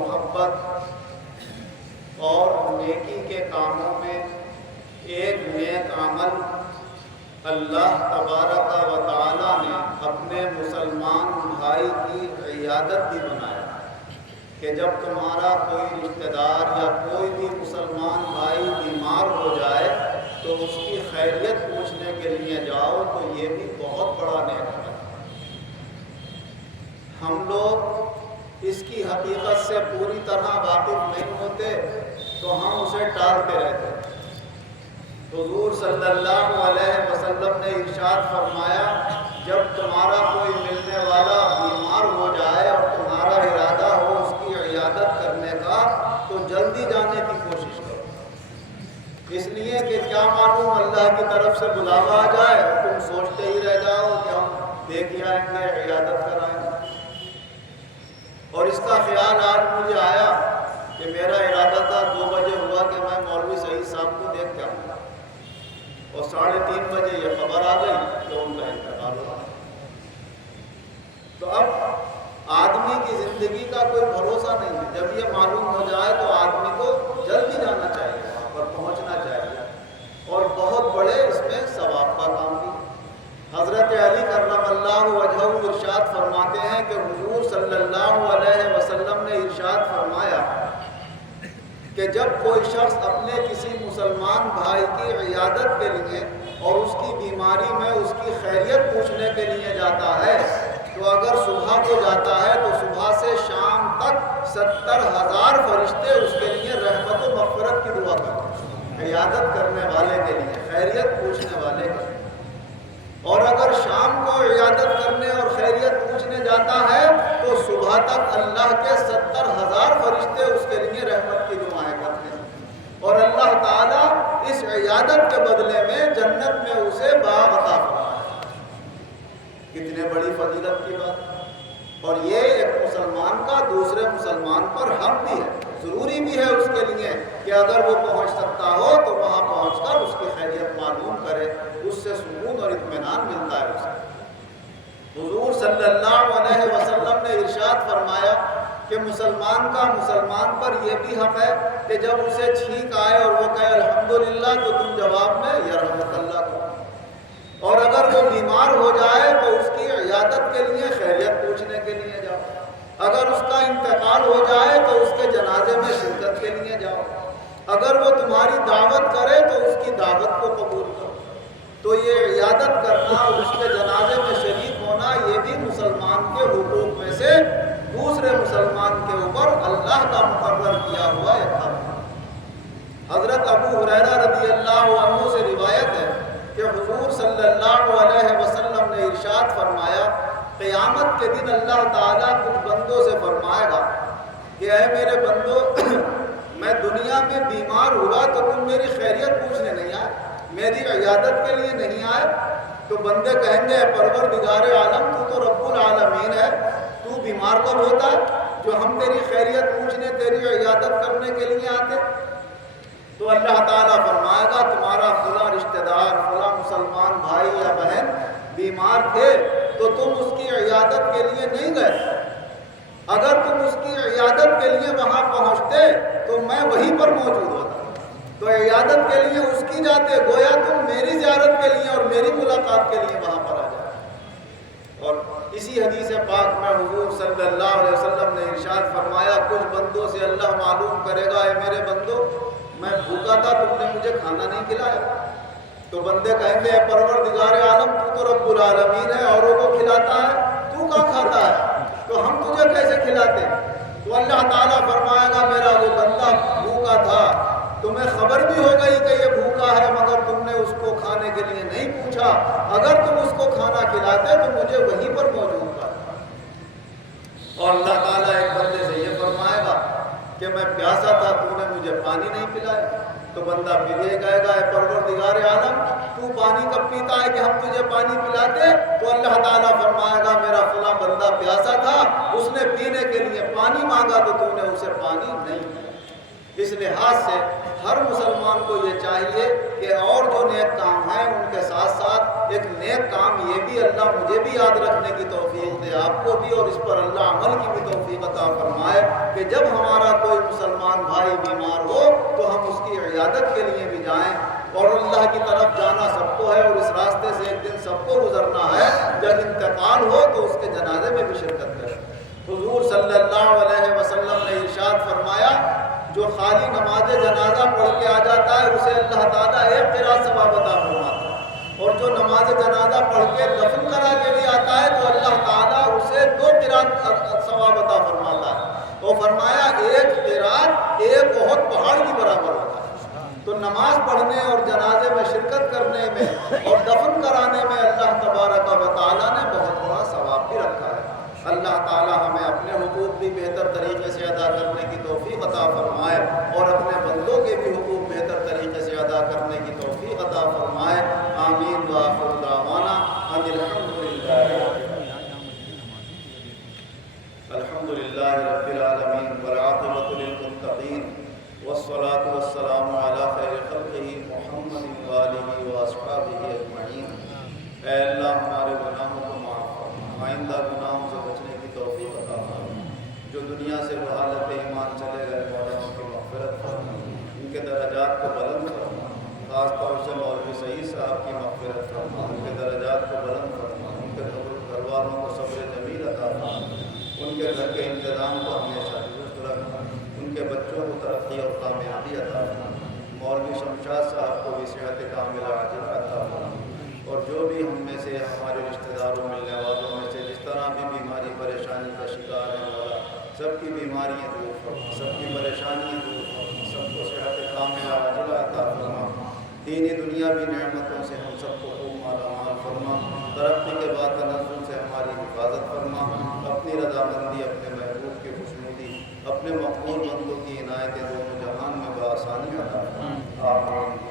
محبت اور نیکی کے کاموں میں ایک نیک عمل اللہ تبارک و تعالی نے اپنے مسلمان بھائی کی عیادت بھی بنایا کہ جب تمہارا کوئی رشتہ دار یا کوئی بھی مسلمان بھائی بیمار ہو جائے تو اس کی خیریت پوچھنے کے لیے جاؤ، تو یہ بھی بہت بڑا نیک عمل ہے۔ ہم لوگ اس کی حقیقت سے پوری طرح واقف نہیں ہوتے تو ہم اسے ٹالتے رہتے ہیں۔ حضور صلی اللہ علیہ وسلم نے ارشاد فرمایا، جب تمہارا کوئی ملنے والا بیمار ہو جائے اور تمہارا ارادہ ہو اس کی عیادت کرنے کا تو جلدی جانے کی کوشش کرو، اس لیے کہ کیا معلوم اللہ کی طرف سے بلاوا آ جائے اور تم سوچتے ہی رہ جاؤ کہ ہم دیکھ آئیں گے، عیادت کرائیں گے۔ اور اس کا خیال آج مجھے آیا کہ میرا ارادہ تھا 2 بجے ہوا کہ میں مولوی سعید صاحب کو دیکھ کے آؤں گا، اور 3:30 بجے یہ خبر آ گئی کہ ان کا انتقال ہوا۔ تو اب آدمی کی زندگی کا کوئی بھروسہ نہیں ہے، جب یہ معلوم ہو جائے تو آدمی کو جلدی جانا چاہیے، وہاں پر پہنچنا چاہیے، اور بہت بڑے اس میں ثواب کا کام بھی۔ حضرت علی کرم اللہ وجہہ ارشاد فرماتے ہیں کہ حضور صلی اللہ علیہ وسلم نے ارشاد فرمایا کہ جب کوئی شخص اپنے کسی مسلمان بھائی کی عیادت کے لیے اور اس کی بیماری میں اس کی خیریت پوچھنے کے لیے جاتا ہے تو اگر صبح کو جاتا ہے تو صبح سے شام تک 70,000 فرشتے اس کے لیے رحمت و مغفرت کی دعا کرتے ہیں، عیادت کرنے والے کے لیے، خیریت پوچھنے والے کے لیے۔ اور اگر شام کو عیادت کرنے اور خیریت پوچھنے جاتا ہے تو صبح تک اللہ کے 70,000 فرشتے اس کے لیے رحمت کی دعائیں کرتے ہیں، اور اللہ تعالیٰ اس عیادت کے بدلے میں جنت میں اسے باغ عطا فرمائے۔ کتنے بڑی فضیلت کی بات! اور یہ ایک مسلمان کا دوسرے مسلمان پر حق بھی ہے، ضروری بھی ہے اس کے لیے کہ اگر وہ پہنچ سکتا ہو تو وہاں پہنچ کر اس کی خیریت معلوم کرے، اس سے سکون اور اطمینان ملتا ہے اسے۔ حضور صلی اللہ علیہ وسلم نے ارشاد فرمایا کہ مسلمان کا مسلمان پر یہ بھی حق ہے کہ جب اسے چھینک آئے اور وہ کہے الحمدللہ تو تم جواب میں یرحمک اللہ کو، اور اگر وہ بیمار ہو جائے تو اس کی عیادت کے لیے خیریت پوچھنے کے لیے جاؤ، اگر اس کا انتقال ہو جائے تو اس کے جنازے میں شرکت کے لیے جاؤ، اگر وہ تمہاری دعوت کرے تو اس کی دعوت کو قبول کرو۔ تو یہ عیادت کرنا اور اس کے جنازے میں شریک ہونا یہ بھی مسلمان کے حقوق میں سے دوسرے مسلمان کے اوپر اللہ کا مقرر کیا ہوا ایک حق ہے۔ حضرت ابو ہریرہ رضی اللہ عنہ سے روایت ہے کہ حضور صلی اللہ علیہ وسلم نے ارشاد فرمایا، قیامت کے دن اللہ تعالیٰ کچھ بندوں سے فرمائے گا کہ اے میرے بندو، میں دنیا میں بیمار ہوا تو تم میری خیریت پوچھنے نہیں آئے، میری عیادت کے لیے نہیں آئے؟ تو بندے کہیں گے پروردگار عالم تو رب العالمین ہے، تو بیمار کب ہوتا ہے جو ہم تیری خیریت پوچھنے، تیری عیادت کرنے کے لیے آتے؟ تو اللہ تعالیٰ فرمائے گا تمہارا فلاں رشتہ دار، فلاں مسلمان بھائی یا بہن بیمار تھے تو تم اس کی عیادت کے لیے نہیں گئے، اگر تم اس کی عیادت کے لیے وہاں پہنچتے تو میں وہیں پر موجود ہوتا، تو عیادت کے لیے اس کی جاتے، گویا تم میری زیارت کے لیے اور میری ملاقات کے لیے وہاں پر آ جاتے۔ اور اسی حدیث پاک میں حضور صلی اللہ علیہ وسلم نے ارشاد فرمایا، کچھ بندوں سے اللہ معلوم کرے گا اے میرے بندو، میں بھوکا تھا تم نے مجھے کھانا نہیں کھلایا۔ تو بندے کہیں گے پروردگار عالم تو رب العالمین ہے، اوروں کو کھلاتا ہے، تو کہاں کھاتا ہے، تو ہم تجھے کیسے کھلاتے؟ تو اللہ تعالیٰ فرمائے گا میرا وہ بندہ بھوکا تھا، تمہیں خبر بھی ہو گئی کہ یہ بھوکا ہے مگر تم نے اس کو کھانے کے لیے نہیں پوچھا، اگر تم اس کو کھانا کھلاتے تو مجھے وہیں پر موجود پاتا۔ اور اللہ تعالیٰ ایک بندے سے یہ فرمائے گا کہ میں پیاسا تھا تو نے مجھے پانی نہیں پلایا، تو بندہ پھر یہ کہے گا اے پروردگار عالم تو پانی کب پیتا ہے کہ ہم تجھے پانی پلاتے؟ تو اللہ تعالیٰ فرمائے گا میرا فلاں بندہ پیاسا تھا، اس نے پینے کے لیے پانی مانگا تو تو نے اسے پانی نہیں دیا۔ اس لحاظ سے ہر مسلمان کو یہ چاہیے کہ اور جو نیک کام ہیں ان کے ساتھ ساتھ ایک نیک کام یہ بھی اللہ مجھے بھی یاد رکھنے کی توفیق دے، آپ کو بھی، اور اس پر اللہ عمل کی بھی توفیق عطا فرمائے کہ جب ہمارا کوئی مسلمان بھائی بیمار ہو تو ہم اس کی عیادت کے لیے بھی جائیں، اور اللہ کی طرف جانا سب کو ہے، اور اس راستے سے ایک دن سب کو گزرنا ہے، جب انتقال ہو تو اس کے جنازے میں بھی شرکت کریں۔ حضور صلی اللہ علیہ وسلم نے ارشاد فرمایا جو خالی نماز جنازہ پڑھ کے آ جاتا ہے اسے اللہ تعالیٰ ایک قرات ثواب عطا فرماتا ہے، اور جو نماز جنازہ پڑھ کے دفن کرا کے بھی آتا ہے تو اللہ تعالیٰ اسے 2 قرات ثواب عطا فرماتا ہے، اور فرمایا ایک قرات ایک احد پہاڑ کی برابر ہوتا ہے۔ تو نماز پڑھنے اور جنازے میں شرکت کرنے میں اور دفن کرانے میں اللہ تبارک و تعالیٰ نے بہت بڑا ثواب بھی رکھا ہے۔ اللہ تعالیٰ ہمیں اپنے حقوق بھی بہتر طریقے سے ادا کرنے کی توفیق عطا فرمائے، اور اپنے بندوں کے بھی حقوق بہتر طریقے سے ادا کرنے کی توفیق عطا فرمائے۔ آمین وآخر دعوانا ان الحمد للہ رب العالمین والعاقبۃ للمتقین والصلاة والسلام علی خیر خلقہ محمد وآلہ واصحابہ اجمعین۔ اے اللہ ہمارے گناہوں کو معاف فرما، آئندہ گناہوں سے بچنے کی توفیق عطا فرما، جو دنیا سے بحالت ایمان چلے گئے مولا ان کی مغفرت فرما، ان کے درجات کو بلند فرما، خاص طور سے مولوی سعید صاحب کی مغفرت فرما، ان کے درجات کو بلند فرما، ان کے گھر والوں کو صبر جمیل عطا فرما، ان کے گھر کے انتظام کو ہمیشہ درست رکھنا، ان کے بچوں کو ترقی اور کامیابی عطا فرما، مولوی شمشاد صاحب کو بھی صحت کاملہ عاجلہ عطا فرما، اور جو بھی ہم میں سے ہمارے رشتہ داروں ملنے والوں میں سے جس طرح بھی بیماری پریشانی کا شکار ہے مولا سب کی بیماریاں دور فرما، سب کی پریشانیاں دور فرما، سب کو صحت کاملہ عاجلہ عطا فرما، دینی دنیاوی نعمتوں سے ہم سب کو خوب مالا مال فرما، ترقی کے بعد تنزل سے ہماری حفاظت فرما، اپنی رضامندی اپنے محبوب کی خوشنودی اپنے مقبول بندوں کی عنایتیں دونوں جہان میں بآسانی عطا فرما۔ آمین۔